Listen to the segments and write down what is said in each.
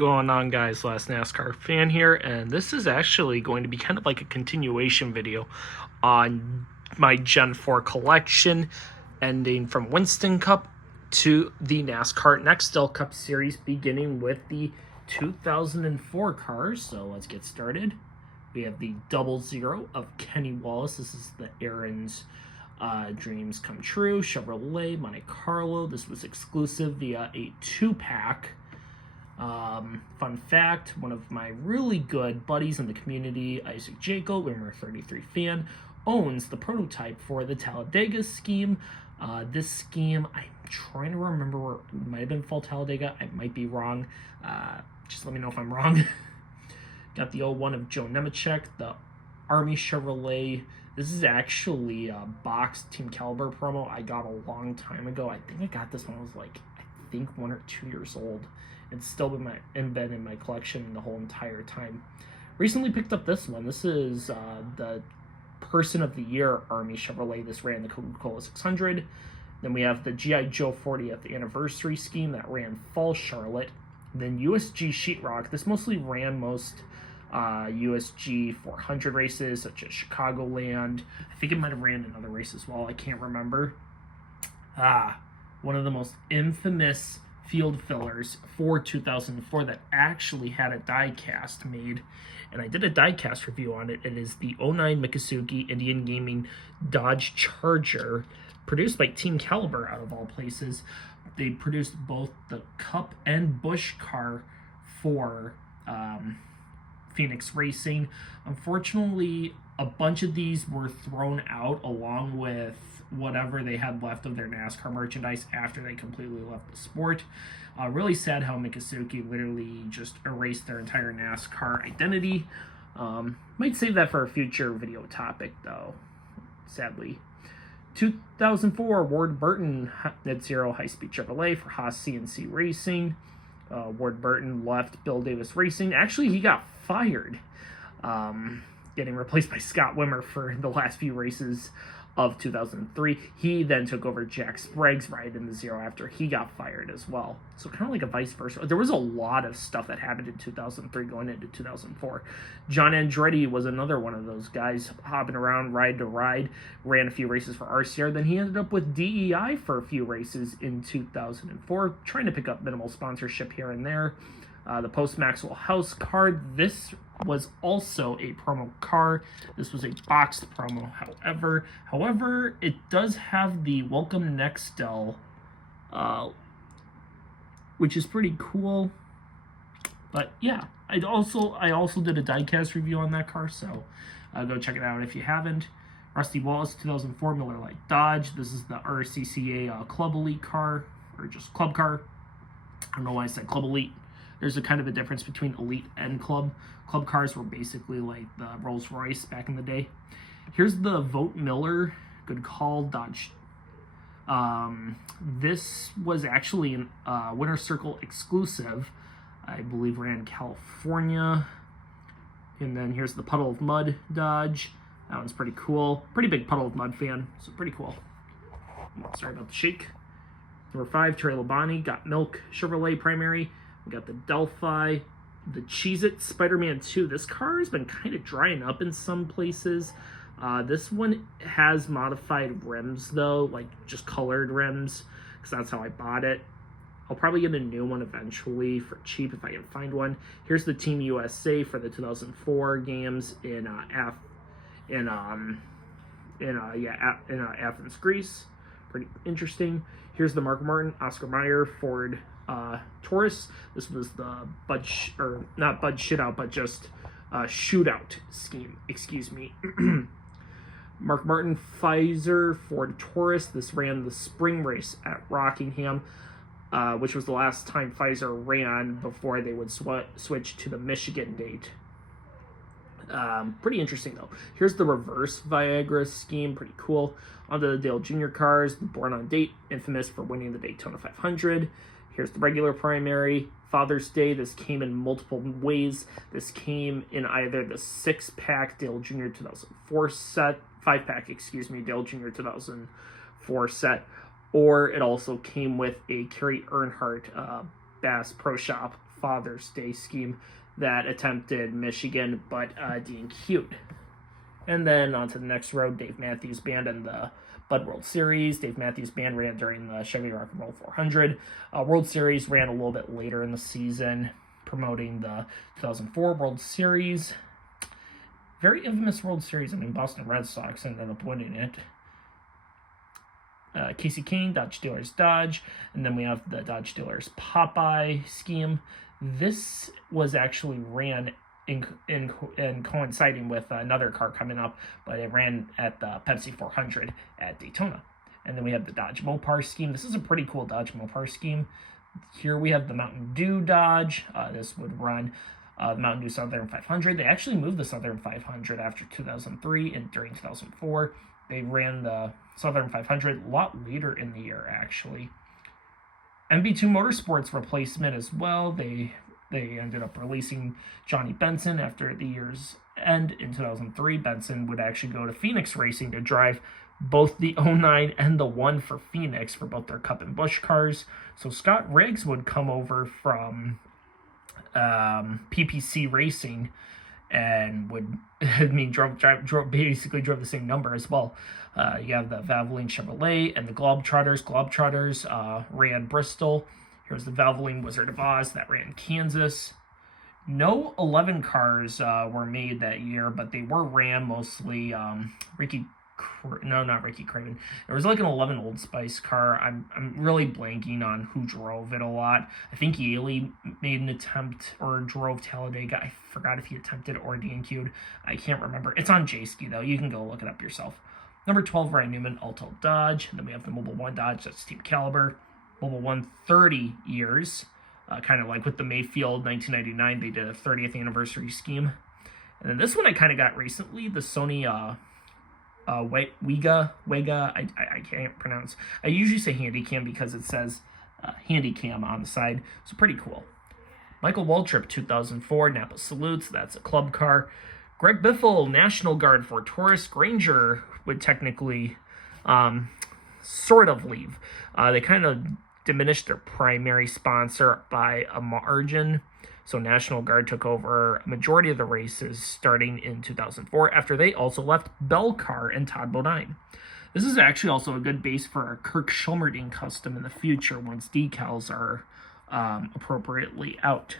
going on, guys? Last NASCAR fan here, and this is actually going to be kind of like a continuation video on my Gen 4 collection, ending from Winston Cup to the NASCAR Nextel Cup Series, beginning with the 2004 cars. So let's get started. We have the 00 of Kenny Wallace. This is the Aaron's Dreams Come True Chevrolet Monte Carlo. This was exclusive via a 2-pack. Fun fact, one of my really good buddies in the community, Isaac Jacob, Wimmer 33 fan, owns the prototype for the Talladega scheme. This scheme, I'm trying to remember where it might have been full Talladega. I might be wrong. Just let me know if I'm wrong. Got the 01 of Joe Nemechek, the Army Chevrolet. This is actually a boxed Team Caliber promo I got a long time ago. I think I got this when I was like, 1 or 2 years old. It's still been embedded in my collection the whole entire time. Recently picked up this one. This is the Person of the Year Army Chevrolet. This ran the Coca-Cola 600. Then we have the G.I. Joe 40th anniversary scheme that ran Fall Charlotte. Then USG Sheetrock. This mostly ran most USG 400 races, such as Chicagoland. I think it might have ran another race as well. I can't remember. One of the most infamous field fillers for 2004 that actually had a die cast made, and I did a die cast review on it. It is the 09 Miccosukee Indian Gaming Dodge Charger, produced by Team Caliber out of all places. They produced both the Cup and Busch car for Phoenix Racing. Unfortunately, a bunch of these were thrown out along with whatever they had left of their NASCAR merchandise after they completely left the sport. Really sad how Miccosukee literally just erased their entire NASCAR identity. Might save that for a future video topic, though, sadly. 2004 Ward Burton Net Zero High Speed Chevrolet for Haas CNC Racing. Ward Burton left Bill Davis Racing. Actually, he got fired, getting replaced by Scott Wimmer for the last few races of 2003. He then took over Jack Sprague's ride in the Zero after he got fired as well. So kind of like a vice versa. There was a lot of stuff that happened in 2003 going into 2004. John Andretti was another one of those guys hopping around ride to ride, ran a few races for RCR. Then he ended up with DEI for a few races in 2004, trying to pick up minimal sponsorship here and there. The Post Maxwell House card. This was also a promo car. This was a boxed promo, however, it does have the Welcome Nextel, which is pretty cool. But yeah, I also did a diecast review on that car, so go check it out if you haven't. Rusty Wallace 2004 Miller Lite Dodge. This is the RCCA Club Elite car, or just Club car. I don't know why I said Club Elite. There's a kind of a difference between Elite and Club. Club cars were basically like the Rolls Royce back in the day. Here's the Vote Miller Good Call Dodge. This was actually a Winter Circle exclusive. I believe ran California. And then here's the Puddle of Mud Dodge. That one's pretty cool. Pretty big Puddle of Mud fan, so pretty cool. Sorry about the shake. Number 5, Terry Labonte, Got Milk Chevrolet Primary. We got the Delphi, the Cheez-It Spider-Man 2. This car has been kind of drying up in some places. This one has modified rims, though, like just colored rims, because that's how I bought it. I'll probably get a new one eventually for cheap if I can find one. Here's the Team USA for the 2004 games in Athens, Greece. Pretty interesting. Here's the Mark Martin, Oscar Mayer Ford Taurus. This was the not Bud Shootout, but just Shootout scheme. Excuse me. Mark Martin Pfizer Ford Taurus. This ran the spring race at Rockingham, which was the last time Pfizer ran before they would switch to the Michigan date. Pretty interesting, though. Here's the reverse Viagra scheme. Pretty cool. Onto the Dale Jr. cars. Born on Date, infamous for winning the Daytona 500. Here's the regular primary. Father's Day. This came in multiple ways. This came in either the 6-pack Dale Jr. 2004 set, 5-pack, excuse me, Dale Jr. 2004 set, or it also came with a Kerry Earnhardt Bass Pro Shop Father's Day scheme that attempted Michigan but DNQ'd. And then on to the next road, Dave Matthews Band and the Bud World Series. Dave Matthews Band ran during the Chevy Rock and Roll 400. World Series ran a little bit later in the season, promoting the 2004 World Series. Very infamous World Series. I mean, Boston Red Sox ended up winning it. Casey Kane, Dodge Dealers Dodge, and then we have the Dodge Dealers Popeye scheme. This was actually ran in coinciding with another car coming up, but it ran at the Pepsi 400 at Daytona. And then we have the Dodge Mopar scheme. This is a pretty cool Dodge Mopar scheme. Here we have the Mountain Dew Dodge. This would run the Mountain Dew Southern 500. They actually moved the Southern 500 after 2003 and during 2004. They ran the Southern 500 a lot later in the year, actually. MB2 Motorsports replacement as well. They ended up releasing Johnny Benson after the year's end in 2003. Benson would actually go to Phoenix Racing to drive both the 09 and the 1 for Phoenix for both their Cup and Busch cars. So Scott Riggs would come over from PPC Racing and would, basically drove the same number as well. You have the Valvoline Chevrolet and the Globetrotters. Globetrotters ran Bristol. Here's the Valvoline Wizard of Oz that ran Kansas. No 11 cars were made that year, but they were ran mostly not Ricky Craven. There was like an 11 Old Spice car. I'm really blanking on who drove it a lot. I think Yaley made an attempt or drove Talladega. I forgot if he attempted or DNQ'd. I can't remember. It's on J-Ski though. You can go look it up yourself. Number 12, Ryan Newman, Alto Dodge. And then we have the Mobile 1 Dodge. That's Team Caliber. Mobile 1, 30 years. Kind of like with the Mayfield 1999, they did a 30th anniversary scheme. And then this one I kind of got recently, the Sony Wega, I can't pronounce. I usually say Handycam because it says Handycam on the side. So pretty cool. Michael Waltrip, 2004, Napa Salutes. That's a club car. Greg Biffle, National Guard for Taurus. Granger would technically sort of leave. They kind of diminished their primary sponsor by a margin. So National Guard took over a majority of the races starting in 2004 after they also left Belcar and Todd Bodine. This is actually also a good base for a Kirk Schulmerding custom in the future once decals are appropriately out.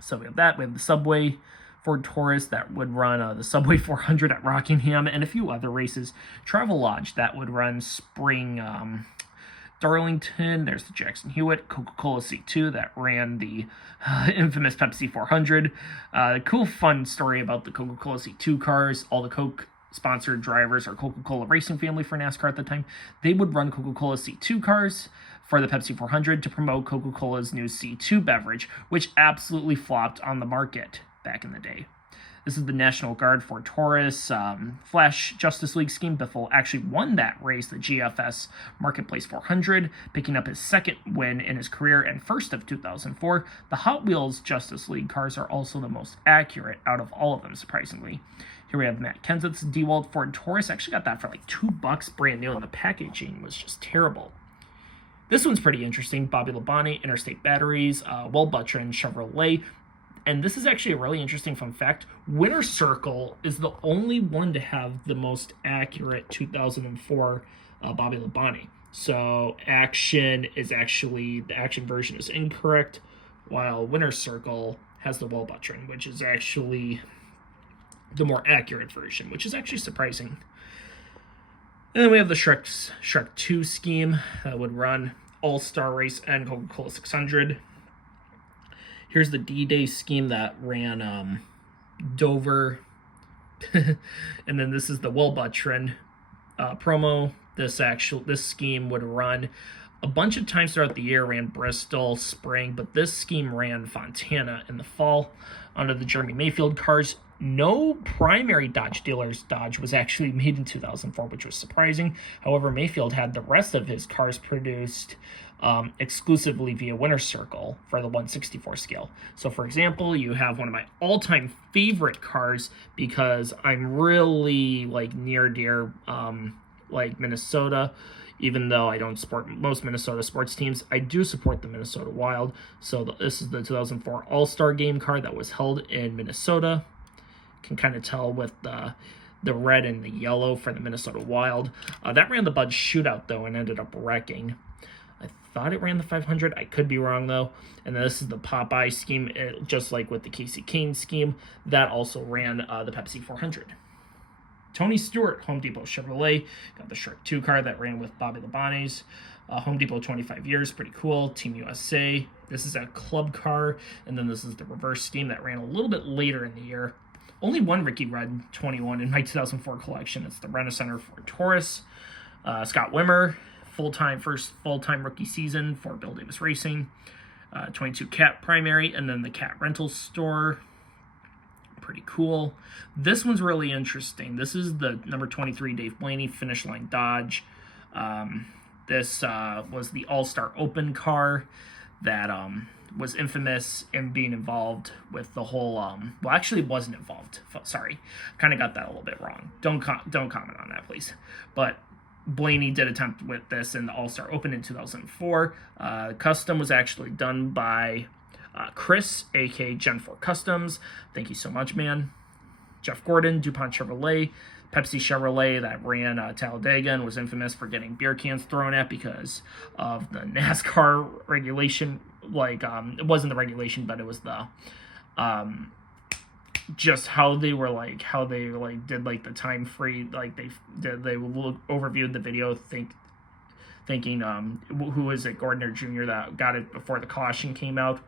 So we have that. We have the Subway Ford Taurus that would run the Subway 400 at Rockingham and a few other races. Travelodge that would run Spring Darlington. There's the Jackson Hewitt. Coca-Cola C2 that ran the infamous Pepsi 400. Cool fun story about the Coca-Cola C2 cars. All the Coke sponsored drivers are Coca-Cola racing family for NASCAR at the time. They would run Coca-Cola C2 cars for the Pepsi 400 to promote Coca-Cola's new C2 beverage, which absolutely flopped on the market back in the day. This is the National Guard for Taurus Flash Justice League scheme. Biffle actually won that race, the GFS Marketplace 400, picking up his second win in his career and first of 2004. The Hot Wheels Justice League cars are also the most accurate out of all of them, surprisingly. Here we have Matt Kenseth's DeWalt Ford Taurus. I actually got that for like $2 brand new, and the packaging was just terrible. This one's pretty interesting. Bobby Labonte, Interstate Batteries, Will Buttrin, Chevrolet. And this is actually a really interesting fun fact. Winter Circle is the only one to have the most accurate 2004 Bobby Labonte. So Action is actually, the Action version is incorrect, while Winter Circle has the Will Buttrin, which is actually the more accurate version, which is actually surprising. And then we have the Shrek 2 scheme that would run All-Star Race and Coca-Cola 600. Here's the D-Day scheme that ran Dover. And then this is the Will Buttrin promo. This scheme would run a bunch of times throughout the year, ran Bristol, spring, but this scheme ran Fontana in the fall under the Jeremy Mayfield cars. No primary Dodge dealers Dodge was actually made in 2004, which was surprising. However, Mayfield had the rest of his cars produced exclusively via Winter Circle for the 164 scale. So for example, you have one of my all-time favorite cars because I'm really like near dear like Minnesota. Even though I don't support most Minnesota sports teams, I do support the Minnesota Wild. So this is the 2004 All-Star Game card that was held in Minnesota. Can kind of tell with the red and the yellow for the Minnesota Wild. That ran the Bud Shootout, though, and ended up wrecking. I thought it ran the 500. I could be wrong, though. And then this is the Popeye scheme, just like with the Casey Kane scheme. That also ran the Pepsi 400. Tony Stewart, Home Depot Chevrolet. Got the Shrek 2 car that ran with Bobby Labanez. Home Depot 25 years, pretty cool. Team USA. This is a club car. And then this is the reverse scheme that ran a little bit later in the year. Only one Ricky Red 21 in my 2004 collection. It's the Rent-A-Center for Taurus. Scott Wimmer, first full-time rookie season for Bill Davis Racing. 22 Cat Primary, and then the Cat Rental Store. Pretty cool. This one's really interesting. This is the number 23 Dave Blaney Finish Line Dodge. This was the All-Star Open car that was infamous in being involved with the whole well, actually wasn't involved, sorry, kind of got that a little bit wrong. Don't comment on that, please. But Blaney did attempt with this in the All-Star Open in 2004. Custom was actually done by Chris, aka Gen 4 Customs. Thank you so much, man. Jeff Gordon, DuPont Chevrolet. Pepsi Chevrolet that ran Talladega and was infamous for getting beer cans thrown at because of the NASCAR regulation. It wasn't the regulation, but it was the just how they did the time free, they overviewed the video thinking who is it, Gardner Jr. that got it before the caution came out,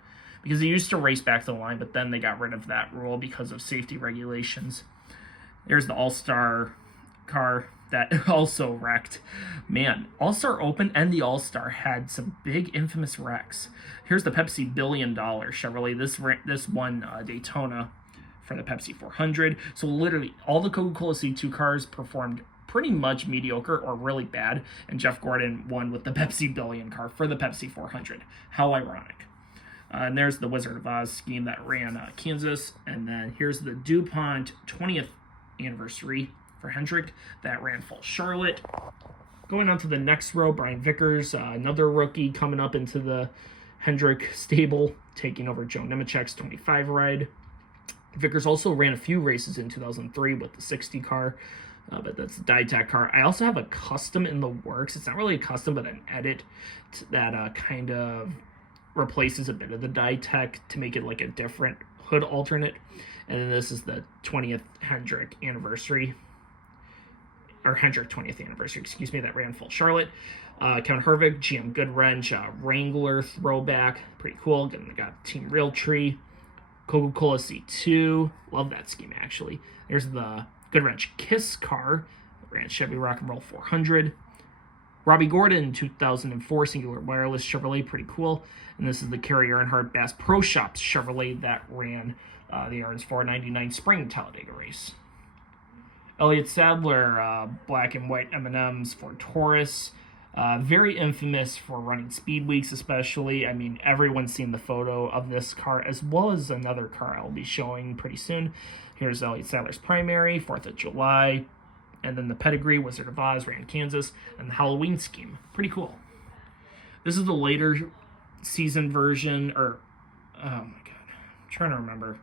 because they used to race back to the line, but then they got rid of that rule because of safety regulations. There's the All-Star car that also wrecked. Man, All-Star Open and the All-Star had some big infamous wrecks. Here's the Pepsi $1 billion Chevrolet. This won Daytona for the Pepsi 400. So literally all the Coca-Cola C2 cars performed pretty much mediocre or really bad, and Jeff Gordon won with the Pepsi Billion car for the Pepsi 400. How ironic. And there's the Wizard of Oz scheme that ran Kansas. And then here's the DuPont 20th anniversary for Hendrick that ran full Charlotte. Going on to the next row, Brian Vickers, another rookie coming up into the Hendrick stable, taking over Joe Nemechek's 25 ride. Vickers also ran a few races in 2003 with the 60 car, but that's a Dietech car. I also have a custom in the works. It's not really a custom, but an edit that kind of replaces a bit of the Dietech to make it like a different hood alternate. And then this is the 20th Hendrick anniversary, or Hendrick 20th anniversary, excuse me, that ran full Charlotte. Kevin Hervig, GM Goodwrench, Wrangler throwback, pretty cool. Got Team Realtree, Coca-Cola C2, love that scheme actually. There's the Goodwrench Kiss car, ran Chevy Rock and Roll 400. Robbie Gordon, 2004 Singular Wireless Chevrolet, pretty cool. And this is the Kerry Earnhardt Bass Pro Shops Chevrolet that ran the Aaron's 499 Spring Talladega race. Elliott Sadler, black and white M&Ms for Taurus. Very infamous for running speed weeks, especially. I mean, everyone's seen the photo of this car, as well as another car I'll be showing pretty soon. Here's Elliott Sadler's primary, 4th of July. And then the pedigree, Wizard of Oz, ran Kansas, and the Halloween scheme. Pretty cool. This is the later season version, or, oh my god, I'm trying to remember.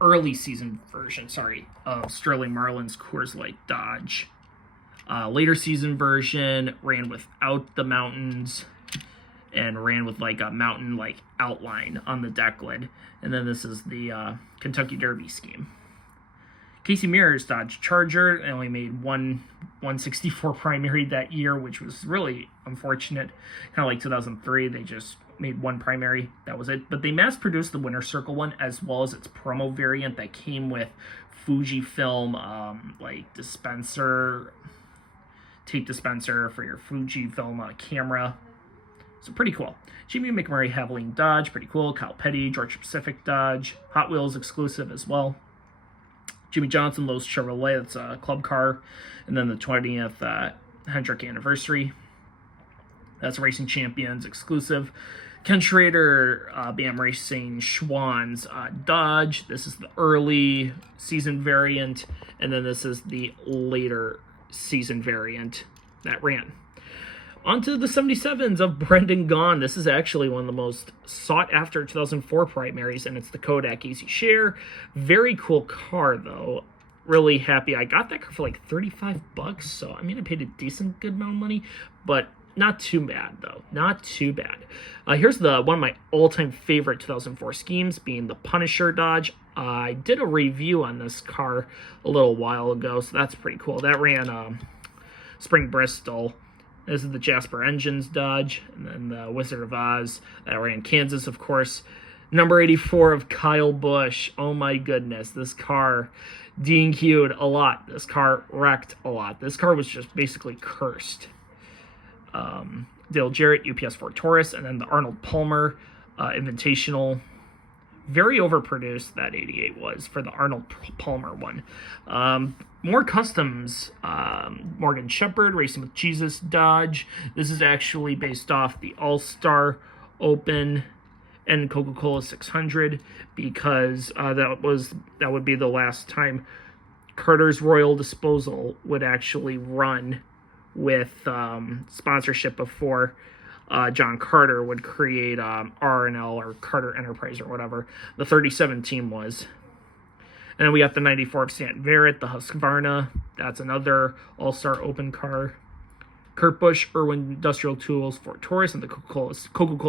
Early season version, of Sterling Marlin's Coors Light Dodge. Later season version ran without the mountains and ran with like a mountain like outline on the deck lid. And then this is the Kentucky Derby scheme. Casey Mears Dodge Charger. They only made one 164 primary that year, which was really unfortunate. Kind of like 2003, they just made one primary. That was it. But they mass-produced the Winter Circle one, as well as its promo variant that came with Fujifilm tape dispenser for your Fujifilm camera. So pretty cool. Jimmy McMurray Havoline Dodge, pretty cool. Kyle Petty, Georgia Pacific Dodge. Hot Wheels exclusive as well. Jimmy Johnson, Lowe's Chevrolet, that's a club car. And then the 20th Hendrick anniversary. That's Racing Champions exclusive. Ken Schrader, BAM Racing Schwann's Dodge. This is the early season variant. And then this is the later season variant that ran. Onto the 77s of Brendan Gaughan. This is actually one of the most sought-after 2004 primaries, and it's the Kodak Easy Share. Very cool car, though. Really happy. I got that car for like $35, so I mean, I paid a decent good amount of money, but not too bad, though. Not too bad. Here's one of my all-time favorite 2004 schemes, being the Punisher Dodge. I did a review on this car a little while ago, so that's pretty cool. That ran Spring Bristol. This is the Jasper Engines Dodge, and then the Wizard of Oz. That ran Kansas, of course. Number 84 of Kyle Busch. Oh my goodness, this car DNQ'd a lot. This car wrecked a lot. This car was just basically cursed. Dale Jarrett, UPS Ford Taurus, and then the Arnold Palmer Invitational. Very overproduced, that 88 was, for the Arnold Palmer one. More customs. Morgan Shepherd, Racing with Jesus Dodge. This is actually based off the All-Star Open and Coca-Cola 600, because that would be the last time Carter's Royal Disposal would actually run with sponsorship before John Carter would create R&L or Carter Enterprise or whatever the 37 team was. And then we got the 94 of Stant Verrett, the Husqvarna. That's another All-Star Open car. Kurt Busch, Irwin Industrial Tools, Ford Taurus, and the Coca-Cola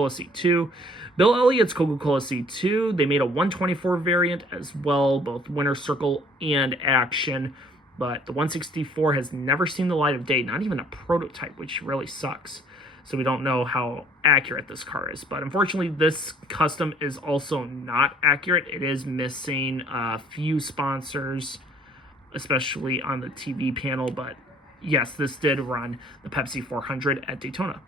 C2. Bill Elliott's Coca-Cola C2. They made a 124 variant as well, both Winter Circle and Action. But the 164 has never seen the light of day, not even a prototype, which really sucks. So we don't know how accurate this car is. But unfortunately, this custom is also not accurate. It is missing a few sponsors, especially on the TV panel. But yes, this did run the Pepsi 400 at Daytona.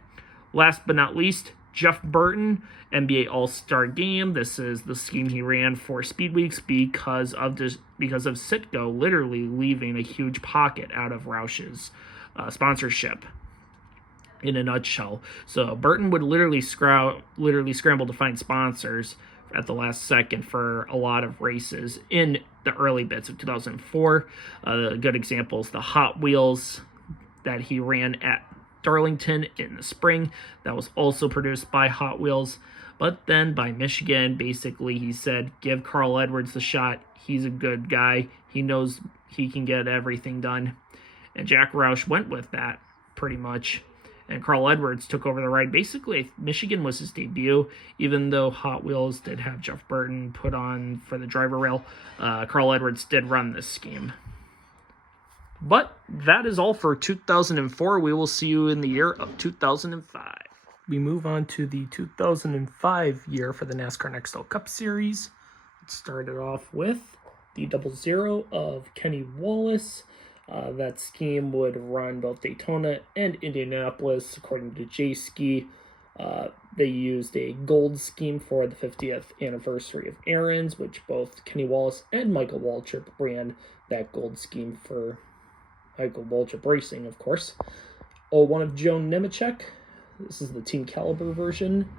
Last but not least, Jeff Burton, NBA All-Star Game. This is the scheme he ran for Speed Weeks because of Citgo literally leaving a huge pocket out of Roush's sponsorship. In a nutshell, so Burton would literally scramble to find sponsors at the last second for a lot of races in the early bits of 2004. Good examples: the Hot Wheels that he ran at Darlington in the spring, that was also produced by Hot Wheels. But then by Michigan, basically he said, "Give Carl Edwards the shot. He's a good guy. He knows he can get everything done." And Jack Roush went with that pretty much. And Carl Edwards took over the ride. Basically, Michigan was his debut, even though Hot Wheels did have Jeff Burton put on for the driver rail. Carl Edwards did run this scheme. But that is all for 2004. We will see you in the year of 2005. We move on to the 2005 year for the NASCAR Nextel Cup Series. It started off with the 00 of Kenny Wallace. That scheme would run both Daytona and Indianapolis, according to J-Ski. They used a gold scheme for the 50th anniversary of Aaron's, which both Kenny Wallace and Michael Waltrip ran that gold scheme for Michael Waltrip Racing, of course. 01 of Joe Nemechek. This is the Team Caliber version.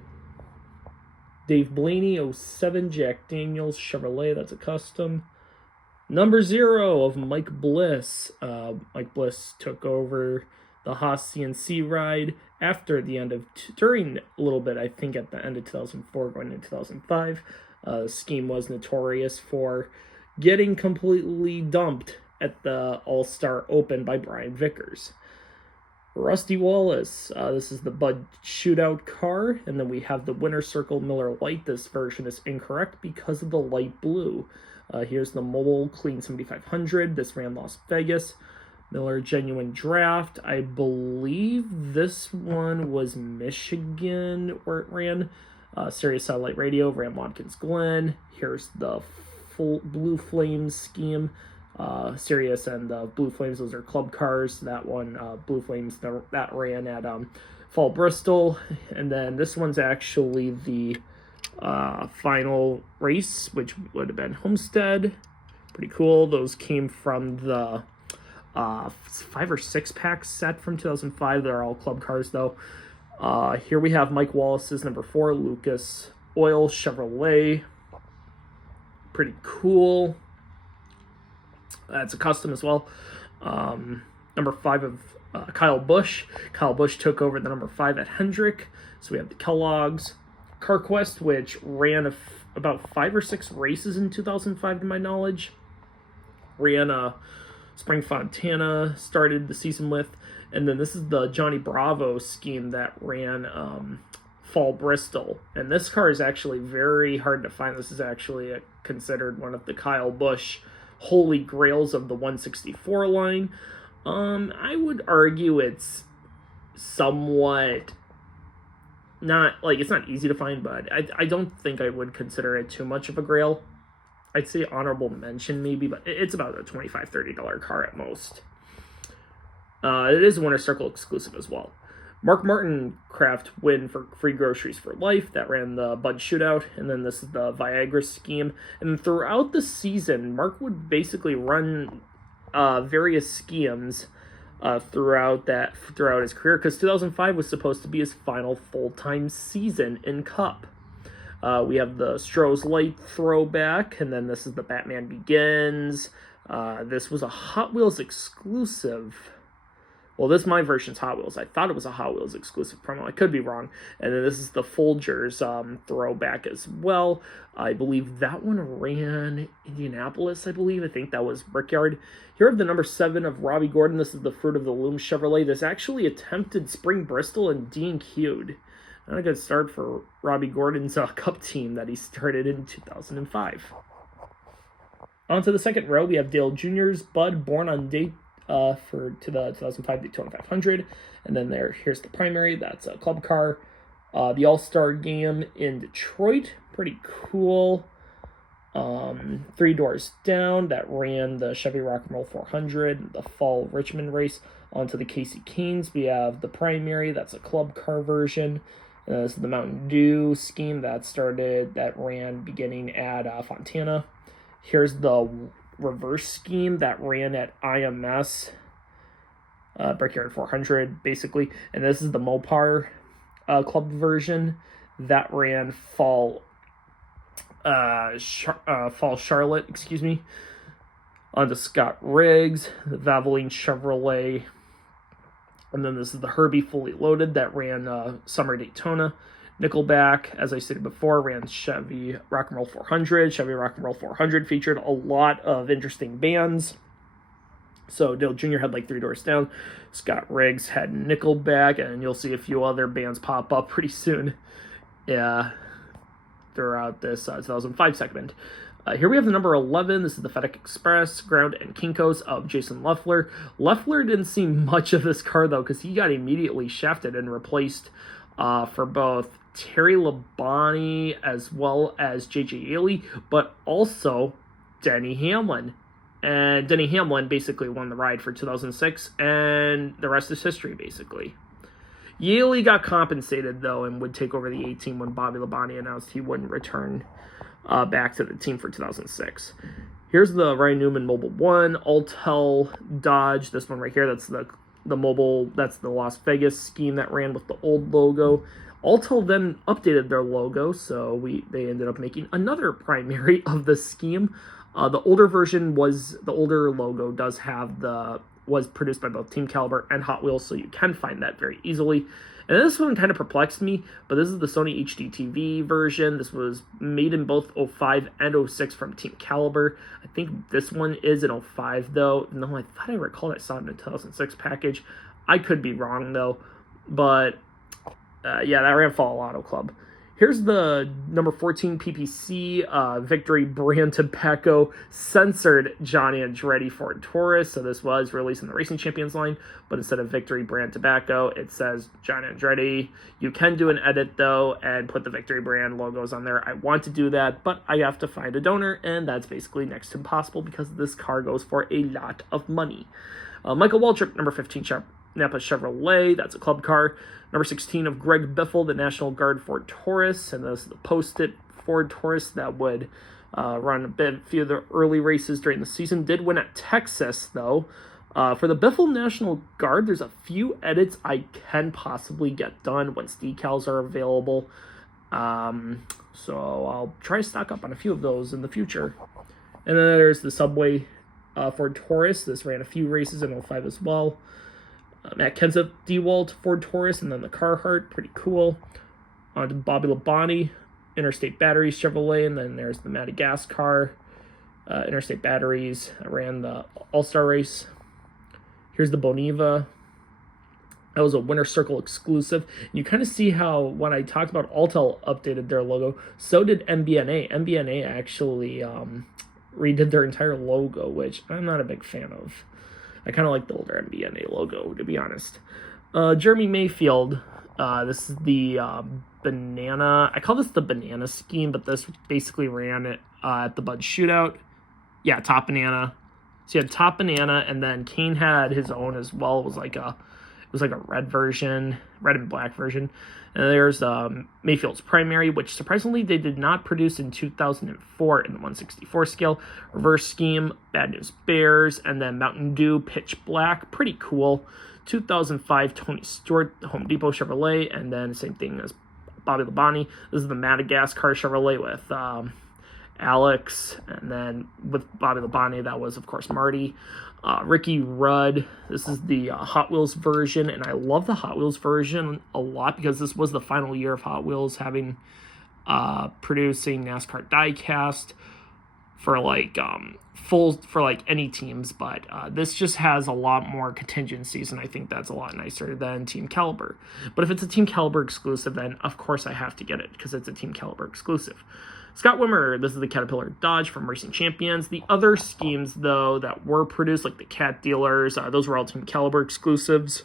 Dave Blaney, 07 Jack Daniels Chevrolet, that's a custom. Number 0 of Mike Bliss. Mike Bliss took over the Haas CNC ride after the end of, during a little bit, I think at the end of 2004, going into 2005. The scheme was notorious for getting completely dumped at the All-Star Open by Brian Vickers. Rusty Wallace, this is the Bud Shootout car, and then we have the Winter Circle Miller Lite. This version is incorrect because of the light blue. Here's the Mobile Clean 7500. This ran Las Vegas. Miller Genuine Draft. I believe this one was Michigan where it ran. Sirius Satellite Radio, ran Watkins Glen. Here's the full Blue Flames scheme. Sirius and the Blue Flames, those are club cars. That one, Blue Flames, that ran at Fall Bristol. And then this one's actually the final race, which would have been Homestead. Pretty cool. Those came from the 5 or 6 pack set from 2005. They're all club cars though. Here we have Mike Wallace's number 4 Lucas Oil Chevrolet. Pretty cool. That's a custom as well. The number 5 of Kyle Busch. Kyle Busch took over the number 5 at Hendrick. So we have the Kellogg's. CarQuest, which ran about 5 or 6 races in 2005 to my knowledge. Ran Spring Fontana, started the season with. And then this is the Johnny Bravo scheme that ran Fall Bristol. And this car is actually very hard to find. This is actually considered one of the Kyle Busch holy grails of the 164 line. I would argue it's somewhat not, like, it's not easy to find, but I don't think I would consider it too much of a grail. I'd say honorable mention maybe, but it's about a $25, $30 car at most. It is a Winter Circle exclusive as well. Mark Martin Craft win for free groceries for life. That ran the Bud Shootout, and then this is the Viagra scheme. And throughout the season, Mark would basically run various schemes throughout his career, because 2005 was supposed to be his final full-time season in Cup. We have the Stroh's Light throwback, and then this is the Batman Begins. This was a Hot Wheels exclusive. Well, my version's Hot Wheels. I thought it was a Hot Wheels exclusive promo. I could be wrong. And then this is the Folgers throwback as well. I believe that one ran Indianapolis, I believe. I think that was Brickyard. Here are the number 7 of Robbie Gordon. This is the Fruit of the Loom Chevrolet. This actually attempted Spring Bristol and DQ'd. Not a good start for Robbie Gordon's Cup team that he started in 2005. On to the second row, we have Dale Jr.'s Bud, born on date to the 2005 Daytona 500. And then here's the primary. That's a club car. The All-Star Game in Detroit. Pretty cool. 3 Doors Down. That ran the Chevy Rock and Roll 400, the Fall Richmond race. Onto the Casey Canes. We have the primary. That's a club car version. This is the Mountain Dew scheme that ran beginning at Fontana. Here's the reverse scheme that ran at IMS, Brickyard 400, basically. And this is the Mopar club version that ran Fall Charlotte, onto Scott Riggs, the Valvoline Chevrolet. And then this is the Herbie Fully Loaded that ran Summer Daytona. Nickelback, as I stated before, ran Chevy Rock and Roll 400. Chevy Rock and Roll 400 featured a lot of interesting bands. So Dale Jr. had like 3 Doors Down. Scott Riggs had Nickelback, and you'll see a few other bands pop up pretty soon throughout this 2005 segment. Here we have the number 11. This is the FedEx Express, Ground and Kinko's of Jason Leffler. Leffler didn't see much of this car, though, because he got immediately shafted and replaced for both Terry Labonte as well as J.J. Yaley, but also Denny Hamlin. And Denny Hamlin basically won the ride for 2006, and the rest is history, basically. Yaley got compensated, though, and would take over the 18 when Bobby Labonte announced he wouldn't return back to the team for 2006. Here's the Ryan Newman Mobile 1, Altel Dodge. This one right here, that's the mobile, that's the Las Vegas scheme that ran with the old logo. Altel then updated their logo, so they ended up making another primary of the scheme. The older version the older logo was produced by both Team Caliber and Hot Wheels, so you can find that very easily. And this one kind of perplexed me, but this is the Sony HD TV version. This was made in both 05 and 06 from Team Caliber. I think this one is in 05, though. No, I thought I recalled I saw it in a 2006 package. I could be wrong, though. But, yeah, that ran Fall Auto Club. Here's the number 14 PPC Victory Brand Tobacco censored John Andretti Ford Taurus. So this was released in the Racing Champions line, but instead of Victory Brand Tobacco, it says John Andretti. You can do an edit, though, and put the Victory Brand logos on there. I want to do that, but I have to find a donor, and that's basically next to impossible because this car goes for a lot of money. Michael Waltrip, number 15 Napa Chevrolet, that's a club car. Number 16 of Greg Biffle, the National Guard Ford Taurus, and this is the Post-it Ford Taurus that would run a few of the early races during the season. Did win at Texas, though. For the Biffle National Guard, there's a few edits I can possibly get done once decals are available. So I'll try to stock up on a few of those in the future. And then there's the Subway Ford Taurus. This ran a few races in 05 as well. Matt Kenseth DeWalt Ford Taurus, and then the Carhartt, pretty cool. On to Bobby Labonte, Interstate Batteries Chevrolet, and then there's the Madagascar Interstate Batteries. I ran the All-Star race. Here's the Boniva. That was a Winter Circle exclusive. You kind of see how when I talked about Altel updated their logo, so did MBNA. MBNA actually redid their entire logo, which I'm not a big fan of. I kind of like the older MBNA logo, to be honest. Jeremy Mayfield. This is the banana. I call this the banana scheme, but this basically ran it at the Bud Shootout. Yeah, Top Banana. So you had Top Banana, and then Kane had his own as well. It was like a red version, red and black version. And there's Mayfield's Primary, which surprisingly they did not produce in 2004 in the 164 scale. Reverse scheme, Bad News Bears, and then Mountain Dew Pitch Black, pretty cool. 2005 Tony Stewart Home Depot Chevrolet, and then same thing as Bobby Labonte. This is the Madagascar Chevrolet with Alex, and then with Bobby Labonte, that was of course Marty. Ricky Rudd, this is the Hot Wheels version, and I love the Hot Wheels version a lot because this was the final year of Hot Wheels having producing NASCAR diecast for like full for like any teams, but this just has a lot more contingencies, and I think that's a lot nicer than Team Caliber. But if it's a Team Caliber exclusive, then of course I have to get it because it's a Team Caliber exclusive. Scott Wimmer, this is the Caterpillar Dodge from Racing Champions. The other schemes, though, that were produced, like the Cat Dealers, those were all Team Caliber exclusives.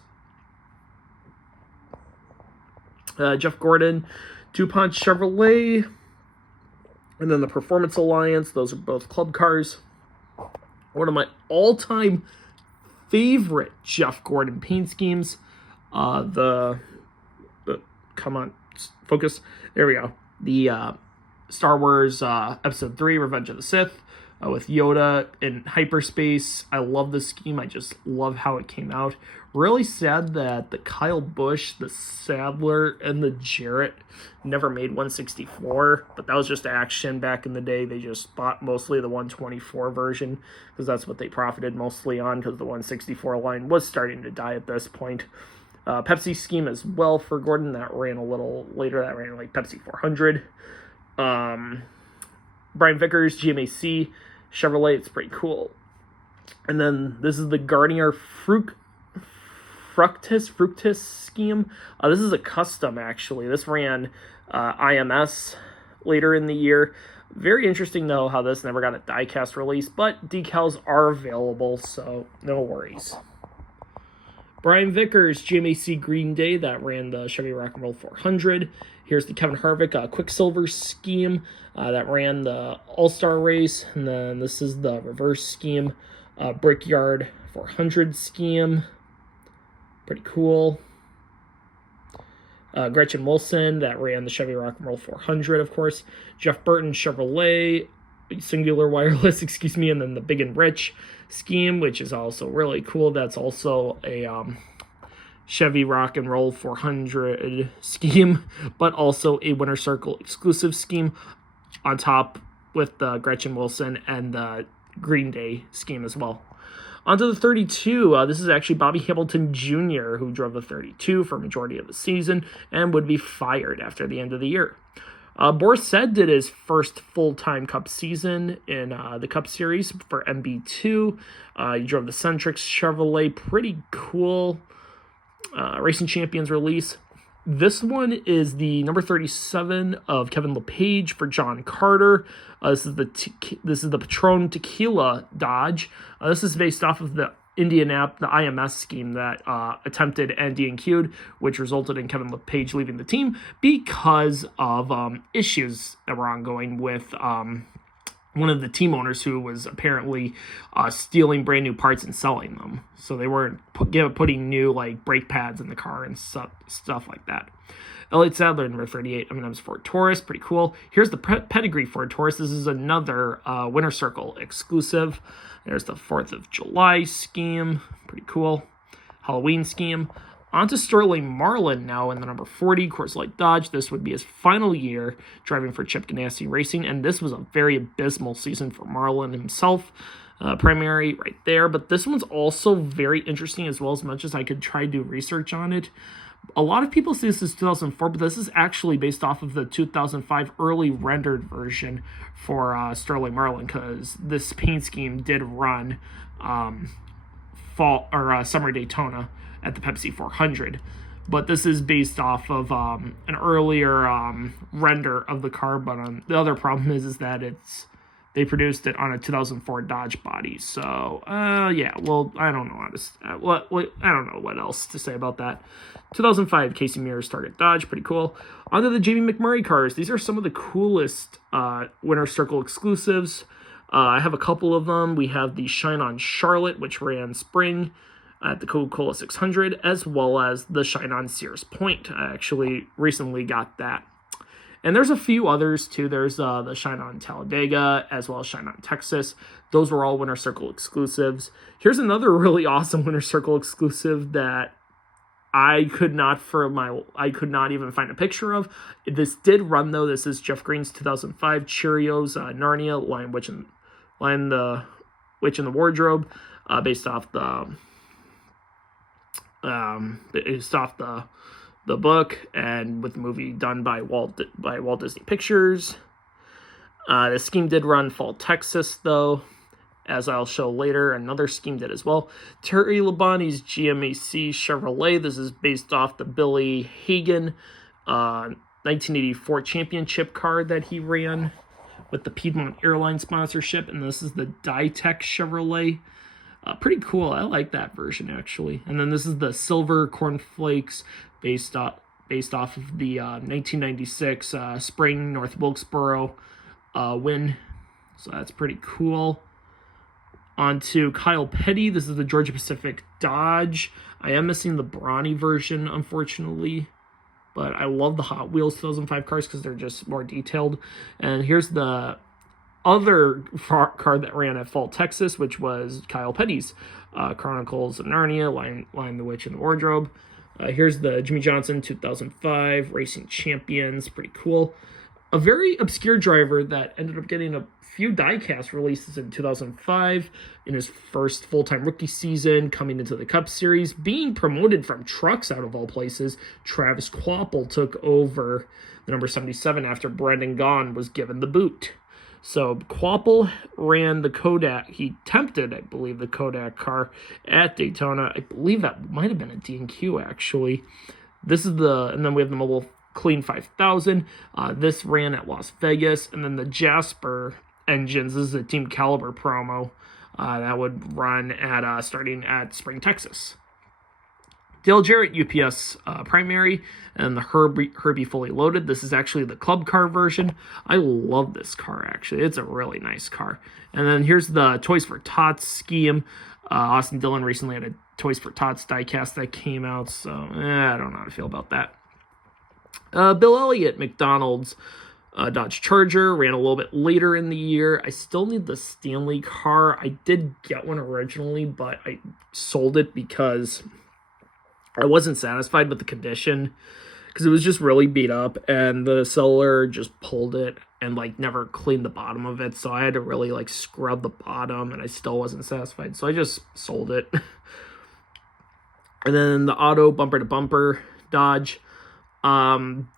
Jeff Gordon, DuPont Chevrolet, and then the Performance Alliance. Those are both club cars. One of my all-time favorite Jeff Gordon paint schemes. Come on, focus. There we go. The Star Wars Episode 3, Revenge of the Sith, with Yoda in hyperspace. I love this scheme. I just love how it came out. Really sad that the Kyle Busch, the Sadler, and the Jarrett never made 164, but that was just action back in the day. They just bought mostly the 124 version because that's what they profited mostly on, because the 164 line was starting to die at this point. Pepsi scheme as well for Gordon. That ran a little later. That ran like Pepsi 400. Brian Vickers, GMAC, Chevrolet, it's pretty cool. And then this is the Garnier Fructis scheme. This is a custom, actually. This ran IMS later in the year. Very interesting, though, how this never got a diecast release, but decals are available, so no worries. Brian Vickers, GMAC Green Day, that ran the Chevy Rock and Roll 400. Here's the Kevin Harvick Quicksilver scheme that ran the All-Star race. And then this is the reverse scheme, Brickyard 400 scheme. Pretty cool. Gretchen Wilson, that ran the Chevy Rock and Roll 400, of course. Jeff Burton Chevrolet, Singular Wireless, excuse me. And then the Big and Rich scheme, which is also really cool. That's also a Chevy Rock and Roll 400 scheme, but also a Winter Circle exclusive scheme on top with the Gretchen Wilson and the Green Day scheme as well. Onto the 32. This is actually Bobby Hamilton Jr., who drove the 32 for a majority of the season and would be fired after the end of the year. Boris Said did his first full-time Cup season in the Cup Series for MB2. He drove the Centrix Chevrolet. Pretty cool Racing Champions release. This one is the number 37 of Kevin LePage for John Carter. This is the Patron Tequila Dodge. This is based off of the the IMS scheme that attempted and DNQ'd, which resulted in Kevin LePage leaving the team because of issues that were ongoing with one of the team owners who was apparently stealing brand new parts and selling them. So they weren't putting new like brake pads in the car and stuff like that. Elliott Sadler, number 38, M&M's Ford Taurus, pretty cool. Here's the pedigree Ford Taurus. This is another Winter Circle exclusive. There's the 4th of July scheme, pretty cool. Halloween scheme. On to Sterling Marlin now in the number 40 Coors Light Dodge. This would be his final year driving for Chip Ganassi Racing, and this was a very abysmal season for Marlin himself. primary right there. But this one's also very interesting as well, as much as I could try to do research on it. A lot of people say this is 2004, but this is actually based off of the 2005 early rendered version for Sterling Marlin, because this paint scheme did run fall or summer Daytona at the Pepsi 400. But this is based off of an earlier render of the car. But the other problem is that they produced it on a 2004 Dodge body. So yeah, well, I don't know how to I don't know what else to say about that. 2005 Casey Mears Target Dodge, pretty cool. Onto the Jamie McMurray cars. These are some of the coolest Winter Circle exclusives. I have a couple of them. We have the Shine On Charlotte, which ran spring at the Coca-Cola 600, as well as the Shine On Sears Point. I actually recently got that. And there's a few others too. There's the Shine On Talladega, as well as Shine On Texas. Those were all Winter Circle exclusives. Here's another really awesome Winter Circle exclusive that I could not even find a picture of. This did run though. This is Jeff Green's 2005 Cheerios Narnia Lion the Witch in the Wardrobe, based off the book, and with the movie done by Walt Disney Pictures. The scheme did run Fall Texas though, as I'll show later. Another scheme did as well. Terry Labonte's GMAC Chevrolet. This is based off the Billy Hagan 1984 championship car that he ran with the Piedmont Airline sponsorship. And this is the Ditech Chevrolet. Pretty cool. I like that version actually. And then this is the Silver Cornflakes based off of the 1996 spring North Wilkesboro win. So that's pretty cool. On to Kyle Petty. This is the Georgia Pacific Dodge. I am missing the Brawny version, unfortunately. But I love the Hot Wheels 2005 cars because they're just more detailed. And here's the other car that ran at Fall Texas, which was Kyle Petty's Chronicles of Narnia, Lion the Witch in the Wardrobe. Here's the Jimmy Johnson 2005 Racing Champions. Pretty cool. A very obscure driver that ended up getting a few diecast releases in 2005 in his first full-time rookie season, coming into the Cup Series, being promoted from trucks out of all places. Travis Kvapil took over the number 77 after Brendan Gaughan was given the boot. So Kvapil ran the Kodak. He tempted, I believe, the Kodak car at Daytona. I believe that might have been a D&Q actually. And then we have the Mobile Clean 5000. This ran at Las Vegas, and then the Jasper engines. This is a Team Caliber promo that would run at starting at Spring, Texas. Dale Jarrett UPS primary, and the Herbie Fully Loaded. This is actually the club car version. I love this car actually. It's a really nice car. And then here's the Toys for Tots scheme. Austin Dillon recently had a Toys for Tots diecast that came out, so I don't know how to feel about that. Bill Elliott McDonald's Dodge Charger ran a little bit later in the year. I still need the Stanley car. I did get one originally, but I sold it because I wasn't satisfied with the condition, because it was just really beat up, and the seller just pulled it and never cleaned the bottom of it, so I had to really scrub the bottom, and I still wasn't satisfied, so I just sold it. And then the Auto Bumper to Bumper Dodge.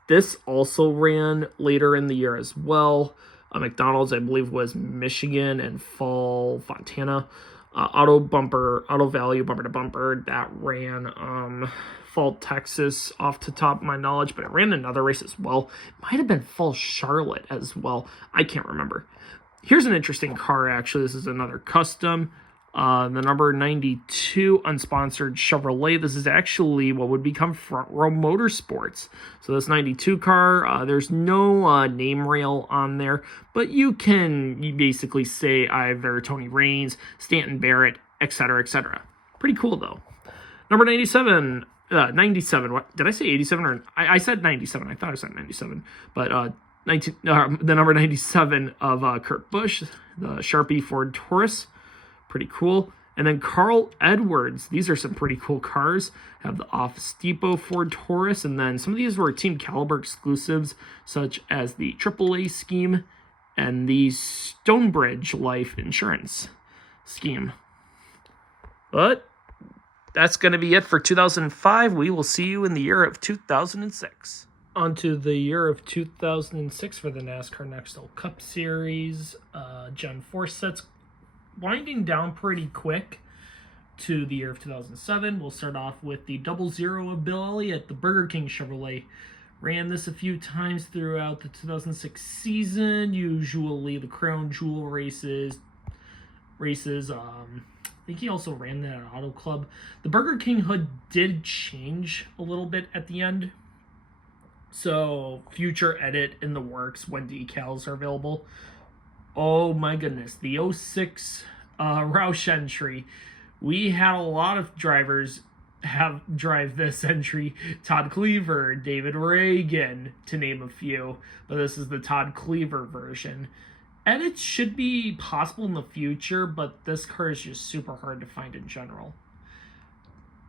This also ran later in the year as well. McDonald's, I believe, was Michigan and Fall Fontana. Auto Value Bumper to Bumper, that ran Fall Texas off the top of my knowledge, but it ran another race as well. It might have been Fall Charlotte as well. I can't remember. Here's an interesting car actually. This is another custom. The number 92 unsponsored Chevrolet. This is actually what would become Front Row Motorsports. So this 92 car, there's no name rail on there, but you basically say either Tony Raines, Stanton Barrett, etc., etc. Pretty cool though. Number 97, what did I say? 87 or I said 97? I thought I said 97, but the number 97 of Kurt Busch, the Sharpie Ford Taurus. Pretty cool. And then Carl Edwards. These are some pretty cool cars. Have the Office Depot Ford Taurus. And then some of these were Team Caliber exclusives, such as the AAA scheme and the Stonebridge Life Insurance. scheme. But that's going to be it for 2005. We will see you in the year of 2006. On to the year of 2006 for the NASCAR Next Cup Series. Gen 4 sets winding down pretty quick to the year of 2007. We'll start off with the 00 of Bill Elliott, the Burger King Chevrolet. Ran this a few times throughout the 2006 season, usually the Crown Jewel races. I think he also ran that at Auto Club. The Burger King hood did change a little bit at the end, so future edit in the works when decals are available. Oh my goodness, the 06 Roush entry. We had a lot of drivers drive this entry. Todd Cleaver, David Reagan, to name a few. But this is the Todd Cleaver version. Edits should be possible in the future, but this car is just super hard to find in general.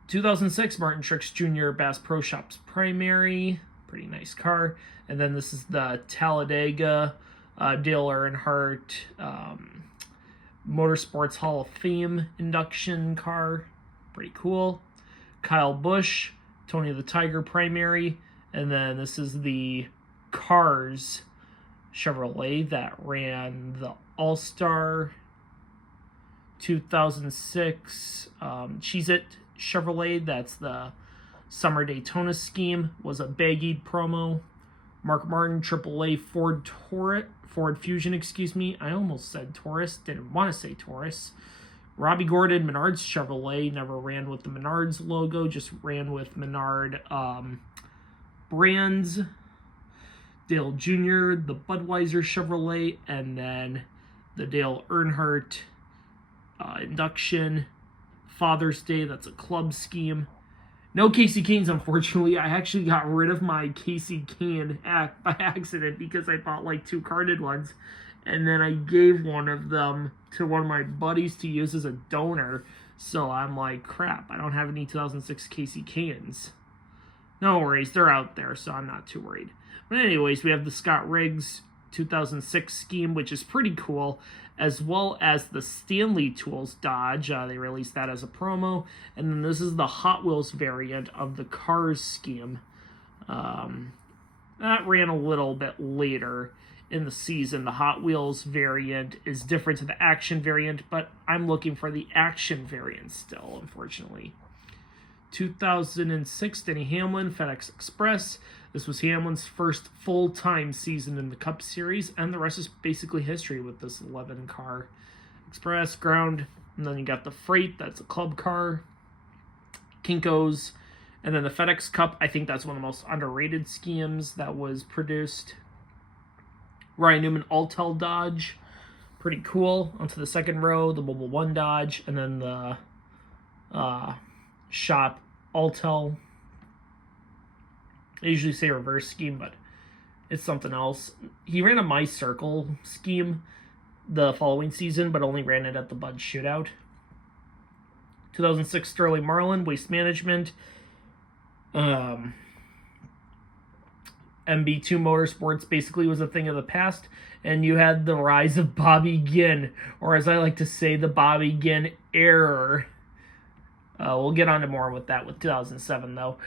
2006 Martin Truex Jr. Bass Pro Shops Primary. Pretty nice car. And then this is the Talladega Dale Earnhardt Motorsports Hall of Fame induction car. Pretty cool. Kyle Busch, Tony the Tiger Primary. And then this is the Cars Chevrolet that ran the All-Star 2006 Cheez-It Chevrolet. That's the Summer Daytona scheme. Was a baggied promo. Mark Martin AAA Ford Fusion, excuse me. I almost said Taurus. Didn't want to say Taurus. Robbie Gordon Menards Chevrolet. Never ran with the Menards logo. Just ran with Menard brands. Dale Jr., the Budweiser Chevrolet, and then the Dale Earnhardt induction. Father's Day, that's a club scheme. No Casey Canes, unfortunately. I actually got rid of my Casey Cane by accident because I bought like 2 carded ones. And then I gave one of them to one of my buddies to use as a donor. So I'm like, crap, I don't have any 2006 Casey Canes. No worries, they're out there, so I'm not too worried. But anyways, we have the Scott Riggs 2006 scheme, which is pretty cool, as well as the Stanley Tools Dodge. They released that as a promo. And then this is the Hot Wheels variant of the Cars scheme. That ran a little bit later in the season. The Hot Wheels variant is different to the Action variant, but I'm looking for the Action variant still, unfortunately. 2006, Denny Hamlin, FedEx Express. This was Hamlin's first full-time season in the Cup Series, and the rest is basically history with this 11-car Express ground. And then you got the Freight, that's a club car. Kinko's, and then the FedEx Cup. I think that's one of the most underrated schemes that was produced. Ryan Newman Altel Dodge, pretty cool. Onto the second row, the Mobile One Dodge, and then the Shop Altel. I usually say reverse scheme, but it's something else. He ran a My Circle scheme the following season, but only ran it at the Bud Shootout. 2006 Sterling Marlin, Waste Management. MB2 Motorsports basically was a thing of the past, and you had the rise of Bobby Ginn, or as I like to say, the Bobby Ginn error. We'll get on to more with that with 2007, though.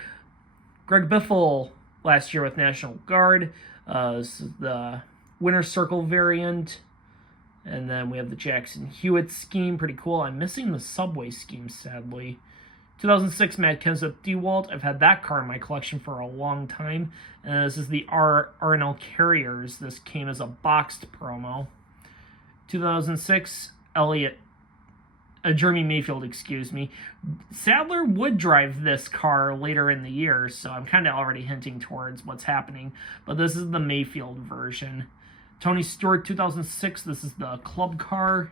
Greg Biffle last year with National Guard. This is the Winter Circle variant. And then we have the Jackson Hewitt scheme. Pretty cool. I'm missing the Subway scheme, sadly. 2006 Matt Kenseth DeWalt. I've had that car in my collection for a long time. And this is the R&L Carriers. This came as a boxed promo. 2006 Jeremy Mayfield, excuse me. Sadler would drive this car later in the year, so I'm kind of already hinting towards what's happening. But this is the Mayfield version. Tony Stewart, 2006. This is the club car.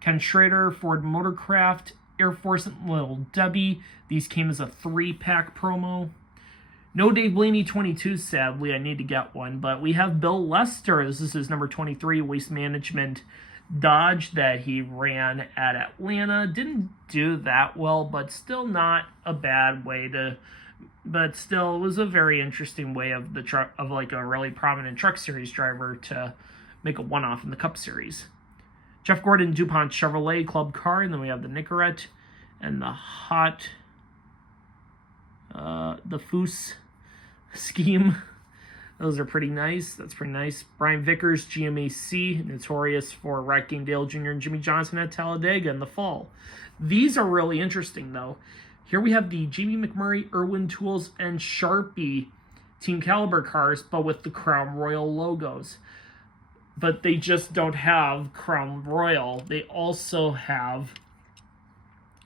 Ken Schrader, Ford Motorcraft, Air Force and Little Debbie. These came as a 3-pack promo. No Dave Blaney 22, sadly. I need to get one. But we have Bill Lester. This is his number 23 Waste Management Dodge that he ran at Atlanta. Didn't do that well, but still not a bad way to... But still, it was a very interesting way of the truck, of like a really prominent truck series driver to make a one-off in the Cup Series. Jeff Gordon DuPont Chevrolet Club Car, and then we have the Nicorette and the Hot, the Foose scheme. Those are pretty nice. That's pretty nice. Brian Vickers, GMAC, notorious for wrecking Dale Jr. and Jimmy Johnson at Talladega in the fall. These are really interesting, though. Here we have the Jamie McMurray, Irwin Tools, and Sharpie Team Caliber cars, but with the Crown Royal logos. But they just don't have Crown Royal. They also have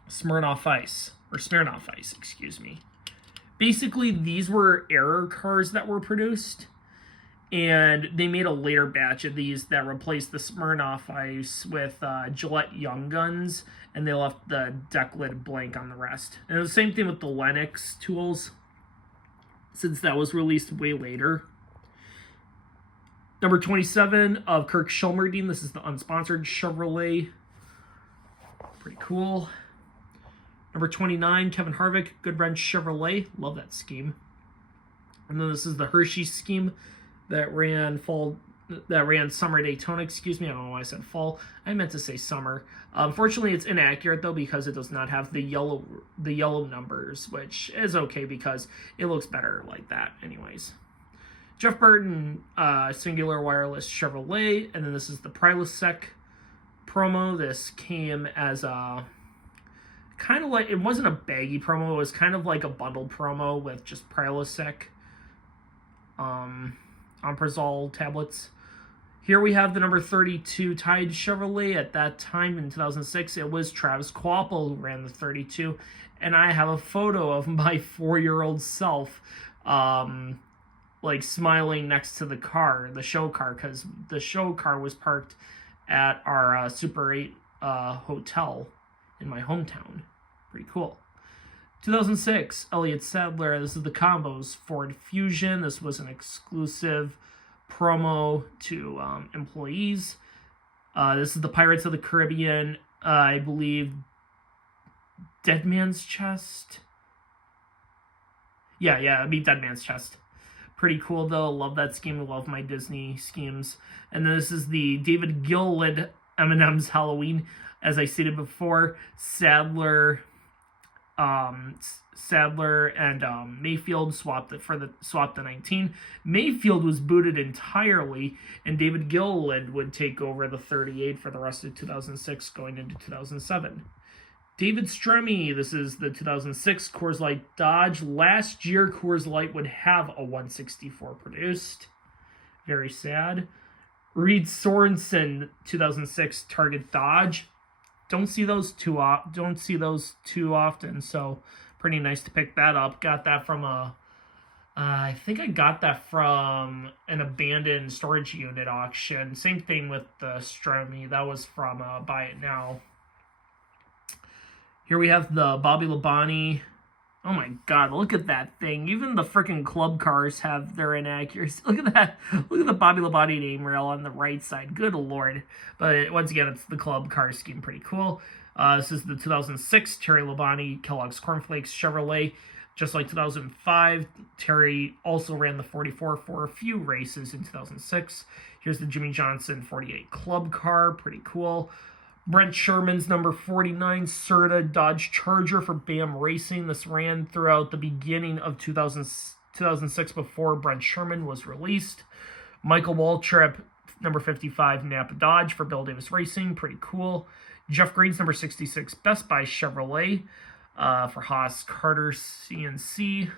Smirnoff Ice, excuse me. Basically, these were error cars that were produced, and they made a later batch of these that replaced the Smirnoff Ice with Gillette Young Guns, and they left the deck lid blank on the rest. And it was the same thing with the Lennox tools, since that was released way later. Number 27 of Kirk Shelmerdine. This is the unsponsored Chevrolet. Pretty cool. Number 29, Kevin Harvick, Goodwrench Chevrolet. Love that scheme. And then this is the Hershey scheme that ran summer Daytona. Excuse me, I don't know why I said fall. I meant to say summer. Unfortunately, it's inaccurate though because it does not have the yellow numbers, which is okay because it looks better like that, anyways. Jeff Burton, Singular Wireless Chevrolet, and then this is the Prilosec promo. This came as a kind of like, it wasn't a baggy promo, it was kind of like a bundled promo with just Prilosec Omeprazole tablets. Here we have the number 32 Tide Chevrolet. At that time in 2006, it was Travis Kvapil who ran the 32, and I have a photo of my 4-year-old self like smiling next to the car, the show car, because the show car was parked at our Super 8 hotel in my hometown. Pretty cool. 2006, Elliott Sadler. This is the Combos Ford Fusion. This was an exclusive promo to employees. This is the Pirates of the Caribbean, I believe, Dead Man's Chest. Yeah, it'd be Dead Man's Chest. Pretty cool, though. Love that scheme. Love my Disney schemes. And then this is the David Gilliland M&M's Halloween. As I stated before, Sadler and Mayfield swapped the 19. Mayfield was booted entirely, and David Gilliland would take over the 38 for the rest of 2006 going into 2007. David Stremme, this is the 2006 Coors Light Dodge. Last year, Coors Light would have a 164 produced. Very sad. Reed Sorensen, 2006 Target Dodge. Don't see those too often, so pretty nice to pick that up. Got that from I think I got that from an abandoned storage unit auction. Same thing with the Stremme. That was from Buy It Now. Here we have the Bobby Labonte. Oh my god, look at that thing. Even the freaking club cars have their inaccuracy. Look at that. Look at the Bobby Labonte name rail on the right side. Good lord. But once again, it's the club car scheme. Pretty cool. This is the 2006 Terry Labonte Kellogg's Cornflakes Chevrolet. Just like 2005, Terry also ran the 44 for a few races in 2006. Here's the Jimmy Johnson 48 club car. Pretty cool. Brent Sherman's number 49 Serta Dodge Charger for BAM Racing. This ran throughout the beginning of 2006 before Brent Sherman was released. Michael Waltrip, number 55 Napa Dodge for Bill Davis Racing. Pretty cool. Jeff Green's number 66 Best Buy Chevrolet for Haas Carter CNC.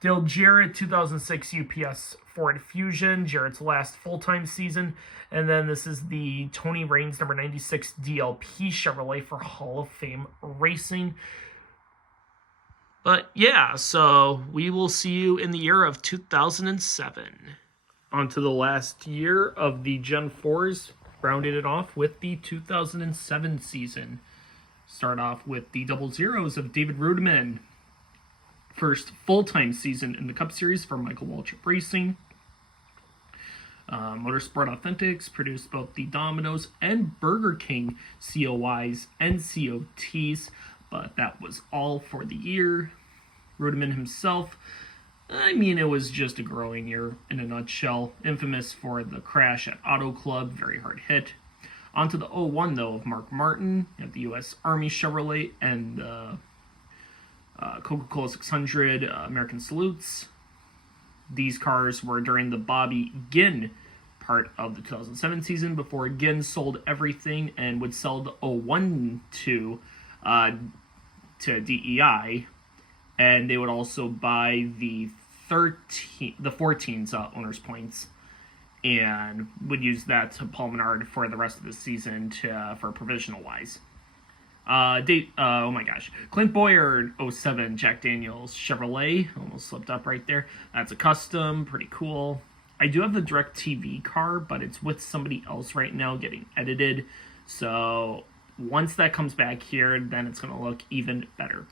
Dale Jarrett, 2006 UPS Ford Fusion, Jarrett's last full-time season. And then this is the Tony Raines, number 96 DLP Chevrolet for Hall of Fame Racing. But yeah, so we will see you in the year of 2007. On to the last year of the Gen 4s, rounded it off with the 2007 season. Start off with the double zeros of David Rudiman. First full-time season in the Cup Series for Michael Waltrip Racing. Motorsport Authentics produced both the Domino's and Burger King COIs and COTs, but that was all for the year. Rudiman himself, I mean, it was just a growing year in a nutshell. Infamous for the crash at Auto Club, very hard hit. Onto the 01, though, of Mark Martin. You have the U.S. Army Chevrolet and the Coca-Cola 600 American Salutes. These cars were during the Bobby Ginn part of the 2007 season before Ginn sold everything and would sell the 01 to DEI, and they would also buy the 14's owner's points and would use that to Paul Menard for the rest of the season for provisional wise. Oh my gosh. Clint Boyer 07 Jack Daniels Chevrolet. Almost slipped up right there. That's a custom. Pretty cool. I do have the DirecTV car, but it's with somebody else right now getting edited. So once that comes back here, then it's going to look even better.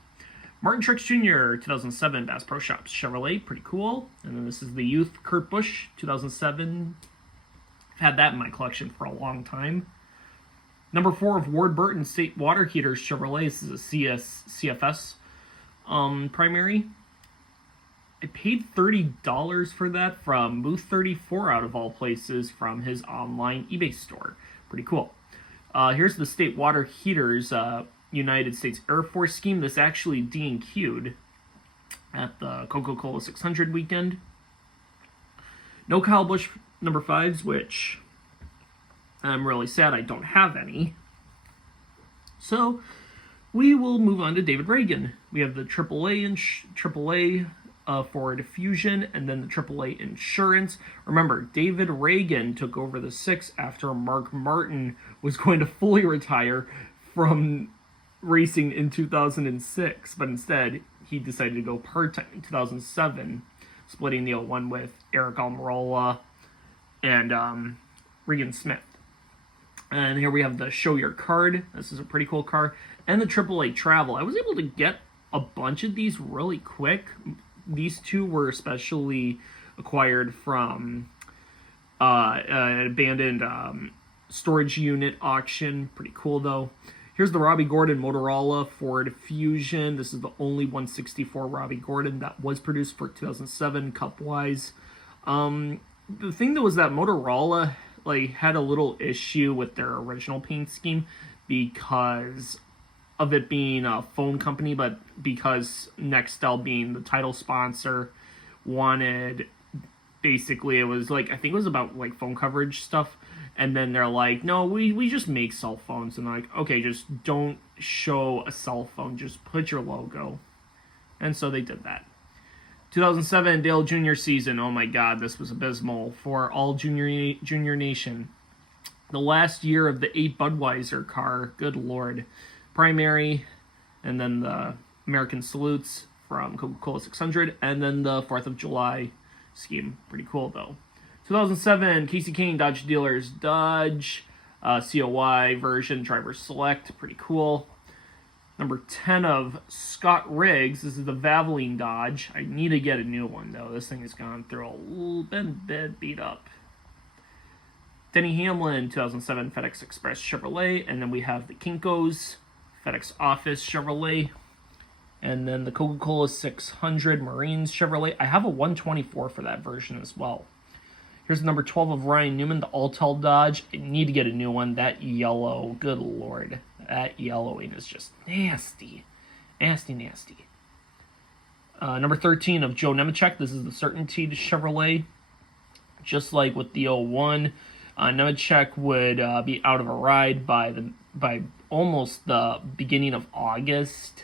Martin Truex Jr. 2007 Bass Pro Shops Chevrolet. Pretty cool. And then this is the Youth Kurt Busch 2007. I've had that in my collection for a long time. Number 4 of Ward Burton State Water Heaters Chevrolet. This is a CFS primary. I paid $30 for that from Booth 34 out of all places from his online eBay store. Pretty cool. Here's the State Water Heaters United States Air Force scheme. This actually D&Q'd at the Coca-Cola 600 weekend. No Kyle Busch number 5s, which I'm really sad I don't have any. So we will move on to David Reagan. We have the AAA Ford Fusion, and then the AAA Insurance. Remember, David Reagan took over the 6 after Mark Martin was going to fully retire from racing in 2006, but instead he decided to go part-time in 2007, splitting the 01 with Eric Almirola and Regan Smith. And here we have the Show Your Card. This is a pretty cool car. And the AAA Travel. I was able to get a bunch of these really quick. These two were especially acquired from an abandoned storage unit auction. Pretty cool, though. Here's the Robbie Gordon Motorola Ford Fusion. This is the only 164 Robbie Gordon that was produced for 2007 Cup-wise. The thing, though, was that Motorola had a little issue with their original paint scheme because of it being a phone company, but because Nextel being the title sponsor wanted, basically it was I think it was about phone coverage stuff, and then they're like, no, we just make cell phones, and they're like, okay, just don't show a cell phone, just put your logo. And so they did that. 2007 Dale Jr. season. Oh my God, this was abysmal for all Junior Nation. The last year of the 8 Budweiser car. Good Lord. Primary, and then the American Salutes from Coca-Cola 600, and then the 4th of July scheme. Pretty cool, though. 2007 Casey Kane Dodge Dealers Dodge COY version Driver Select. Pretty cool. Number 10 of Scott Riggs. This is the Valvoline Dodge. I need to get a new one, though. This thing has gone through a little bit beat up. Denny Hamlin, 2007 FedEx Express Chevrolet. And then we have the Kinko's FedEx Office Chevrolet. And then the Coca-Cola 600 Marines Chevrolet. I have a 124 for that version as well. Here's the number 12 of Ryan Newman, the Altel Dodge. I need to get a new one. That yellow, good Lord. That yellowing is just nasty. Nasty. Number 13 of Joe Nemechek. This is the Certainty Chevrolet. Just like with the 01, Nemechek would be out of a ride by almost the beginning of August,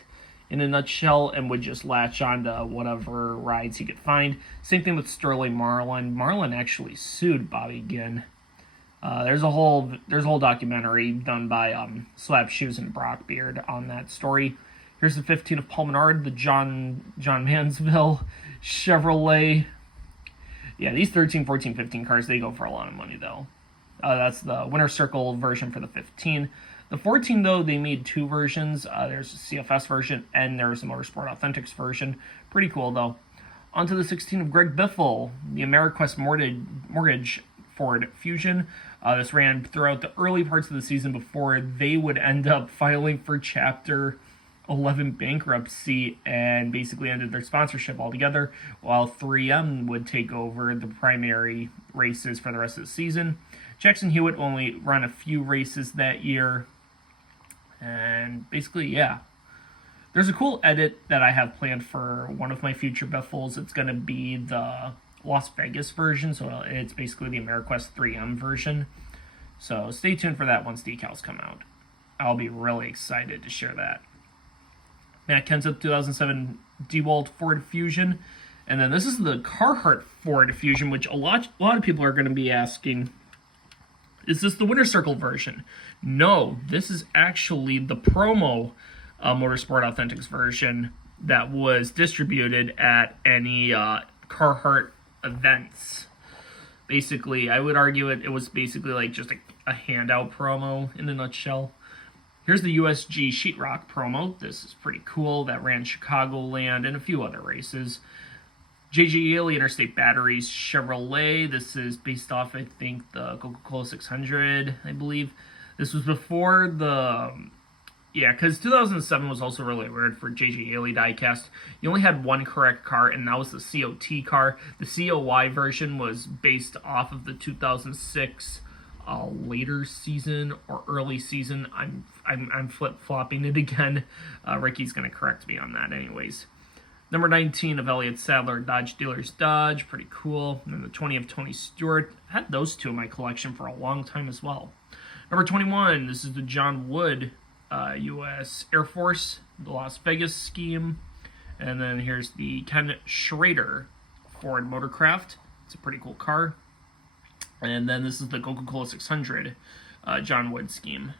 in a nutshell, and would just latch on to whatever rides he could find. Same thing with Sterling Marlin. Marlin actually sued Bobby Ginn. There's a whole documentary done by Slap Shoes and Brock Beard on that story. Here's the 15 of Paul Menard, the John Mansville Chevrolet. Yeah, these 13, 14, 15 cars, they go for a lot of money, though. That's the Winner Circle version for the 15. The 14, though, they made 2 versions. There's a CFS version, and there's a Motorsport Authentics version. Pretty cool, though. On to the 16 of Greg Biffle, the AmeriQuest Mortgage Ford Fusion. This ran throughout the early parts of the season before they would end up filing for Chapter 11 bankruptcy and basically ended their sponsorship altogether, while 3M would take over the primary races for the rest of the season. Jackson Hewitt only ran a few races that year, and basically, yeah. There's a cool edit that I have planned for one of my future Biffles. It's going to be the Las Vegas version, so it's basically the AmeriQuest 3M version. So stay tuned for that once decals come out. I'll be really excited to share that. Matt Kenseth 2007 DeWalt Ford Fusion. And then this is the Carhartt Ford Fusion, which a lot of people are going to be asking, is this the Winter Circle version? No, this is actually the promo Motorsport Authentics version that was distributed at any Carhartt events. Basically, I would argue it was basically like just a handout promo in a nutshell. Here's the USG Sheetrock promo. This is pretty cool. That ran Chicagoland and a few other races. J.J. Yaley Interstate Batteries Chevrolet. This is based off, I think, the Coca-Cola 600, I believe. This was before the... Yeah, because 2007 was also really weird for J.J. Yaley diecast. You only had one correct car, and that was the COT car. The COY version was based off of the 2006 later season or early season. I'm flip-flopping it again. Ricky's going to correct me on that anyways. Number 19 of Elliott Sadler, Dodge Dealers Dodge. Pretty cool. And then the 20 of Tony Stewart. I had those two in my collection for a long time as well. Number 21, this is the John Wood U.S. Air Force, the Las Vegas scheme. And then here's the Ken Schrader Ford Motorcraft. It's a pretty cool car. And then this is the Coca-Cola 600 John Wood scheme.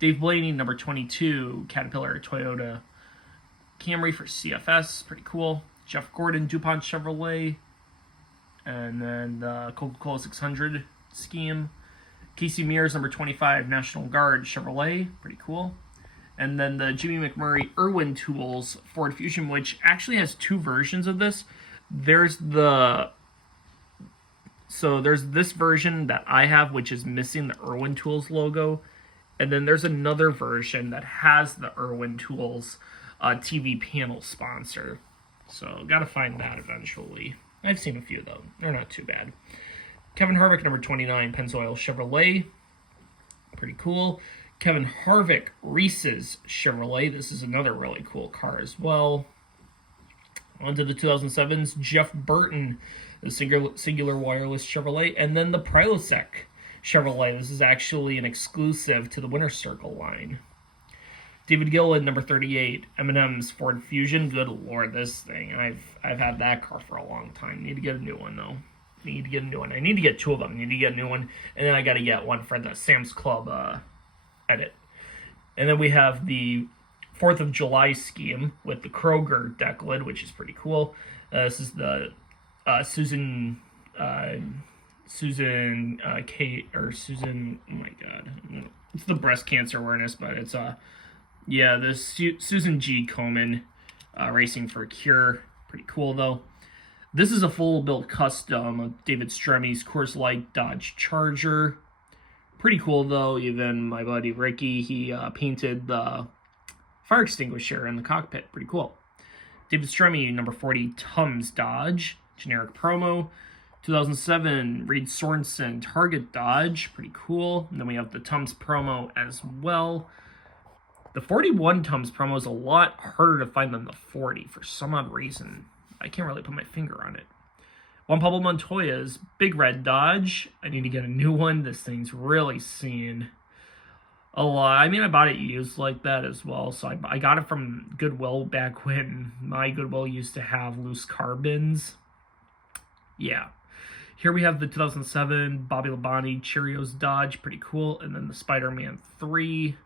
Dave Blaney, number 22, Caterpillar Toyota Camry for CFS. Pretty cool. Jeff Gordon, DuPont Chevrolet. And then the Coca-Cola 600 scheme. Casey Mears, number 25, National Guard Chevrolet. Pretty cool. And then the Jimmy McMurray Irwin Tools Ford Fusion, which actually has two versions of this. There's this version that I have, which is missing the Irwin Tools logo. And then there's another version that has the Irwin Tools TV panel sponsor. So got to find that eventually. I've seen a few, though. They're not too bad. Kevin Harvick, number 29, Pennzoil Chevrolet. Pretty cool. Kevin Harvick, Reese's Chevrolet. This is another really cool car as well. On to the 2007s, Jeff Burton, the Singular Wireless Chevrolet. And then the Prilosec Chevrolet. This is actually an exclusive to the Winter Circle line. David Gillen, number 38, M&M's Ford Fusion. Good lord, this thing. I've had that car for a long time. Need to get a new one, though. I need to get two of them. I need to get a new one. And then I got to get one for the Sam's Club edit. And then we have the 4th of July scheme with the Kroger deck lid, which is pretty cool. This is the Susan Kate, or Susan, oh my god. It's the breast cancer awareness, but it's the Susan G. Komen racing for a cure. Pretty cool, though. This is a full-built custom of David Stremmy's Coors Light Dodge Charger. Pretty cool, though. Even my buddy Ricky, he painted the fire extinguisher in the cockpit. Pretty cool. David Stremme, number 40, Tums Dodge. Generic promo. 2007, Reed Sorensen, Target Dodge. Pretty cool. And then we have the Tums promo as well. The 41 Tums promo is a lot harder to find than the 40 for some odd reason. I can't really put my finger on it. Juan Pablo Montoya's Big Red Dodge. I need to get a new one. This thing's really seen a lot. I mean, I bought it used like that as well. So I got it from Goodwill back when my Goodwill used to have loose car bins. Yeah. Here we have the 2007 Bobby Labonte Cheerios Dodge. Pretty cool. And then the Spider-Man 3.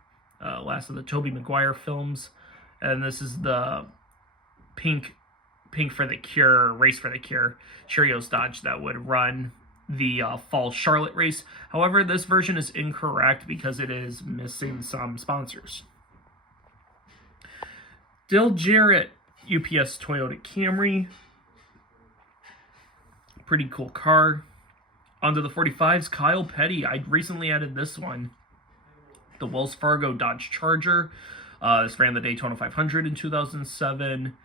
Last of the Tobey Maguire films. And this is the Pink for the Cure, Race for the Cure, Cheerios Dodge that would run the fall Charlotte race. However, this version is incorrect because it is missing some sponsors. Dale Jarrett, UPS Toyota Camry. Pretty cool car. Onto the 45s, Kyle Petty. I recently added this one. The Wells Fargo Dodge Charger. This ran the Daytona 500 in 2007.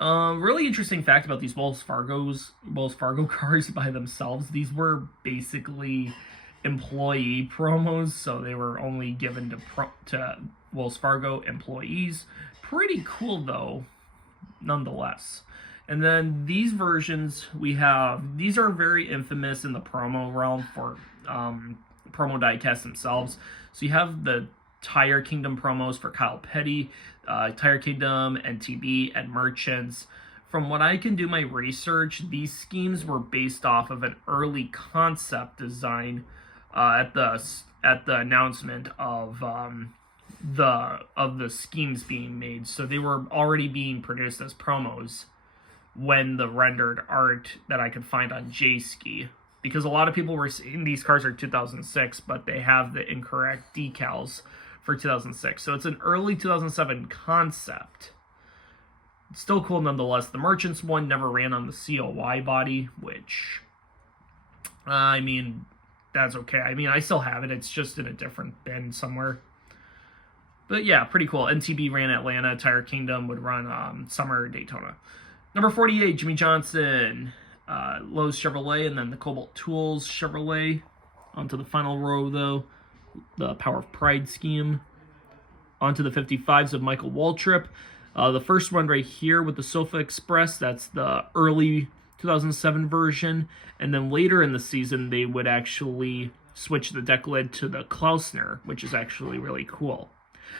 Really interesting fact about these Wells Fargo cars by themselves. These were basically employee promos, so they were only given to Wells Fargo employees. Pretty cool though, nonetheless. And then these versions these are very infamous in the promo realm for promo diecasts themselves. So you have the Tire Kingdom promos for Kyle Petty, Tire Kingdom, NTB, and Merchants. From what I can do my research, these schemes were based off of an early concept design at the announcement of the schemes being made. So they were already being produced as promos when the rendered art that I could find on J-Ski. Because a lot of people were saying these cars are 2006, but they have the incorrect decals for 2006. So it's an early 2007 concept. It's still cool nonetheless. The Merchants one never ran on the COY body, which, I mean, that's okay. I mean, I still have it. It's just in a different bin somewhere. But yeah, pretty cool. NTB ran Atlanta. Tire Kingdom would run Summer Daytona. Number 48, Jimmy Johnson, Lowe's Chevrolet, and then the Cobalt Tools Chevrolet. Onto the final row, though, the Power of Pride scheme. Onto the 55s of Michael Waltrip. The first one right here with the Sofa Express, that's the early 2007 version. And then later in the season, they would actually switch the deck lid to the Klausner, which is actually really cool.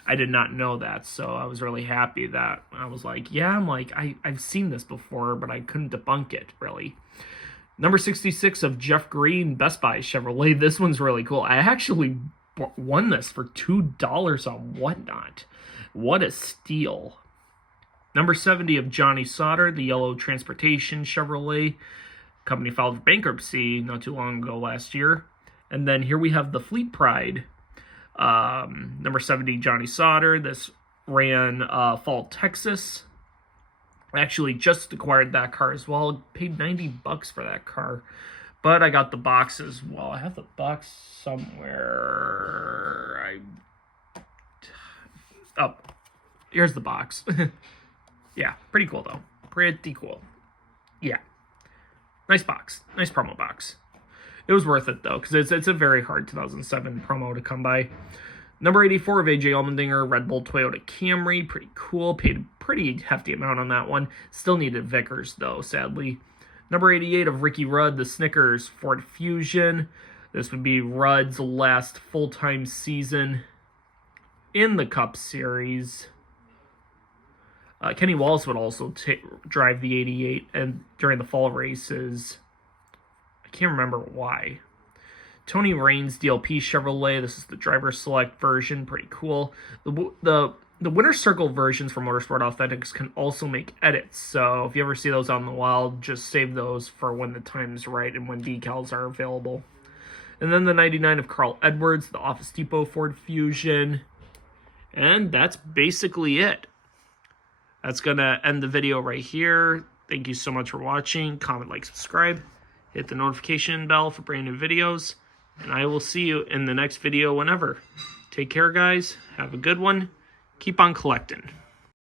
I did not know that, so I was really happy that I was like, yeah, I've seen this before, but I couldn't debunk it, really. Number 66 of Jeff Green, Best Buy Chevrolet. This one's really cool. I actually won this for $2 on Whatnot. What a steal. Number 70 of Johnny Sauter, the Yellow Transportation Chevrolet. Company filed for bankruptcy not too long ago last year. And then here we have the Fleet Pride. Number 70, Johnny Sauter. This ran Fall, Texas. I actually just acquired that car as well. Paid $90 for that car. But I got the box as well. I have the box somewhere. Oh, here's the box. Yeah, pretty cool though. Pretty cool. Yeah. Nice box. Nice promo box. It was worth it, though, because it's a very hard 2007 promo to come by. Number 84 of AJ Allmendinger, Red Bull Toyota Camry. Pretty cool. Paid a pretty hefty amount on that one. Still needed Vickers, though, sadly. Number 88 of Ricky Rudd, the Snickers Ford Fusion. This would be Rudd's last full-time season in the Cup Series. Kenny Wallace would also drive the 88 and during the fall races. I can't remember why. Tony Raines DLP Chevrolet. This is the driver select version. Pretty cool. The Winter Circle versions for Motorsport Authentics can also make edits. So if you ever see those out in the wild, just save those for when the time's right and when decals are available. And then the 99 of Carl Edwards, the Office Depot Ford Fusion. And that's basically it. That's going to end the video right here. Thank you so much for watching. Comment, like, subscribe. Hit the notification bell for brand new videos. And I will see you in the next video whenever. Take care, guys. Have a good one. Keep on collecting.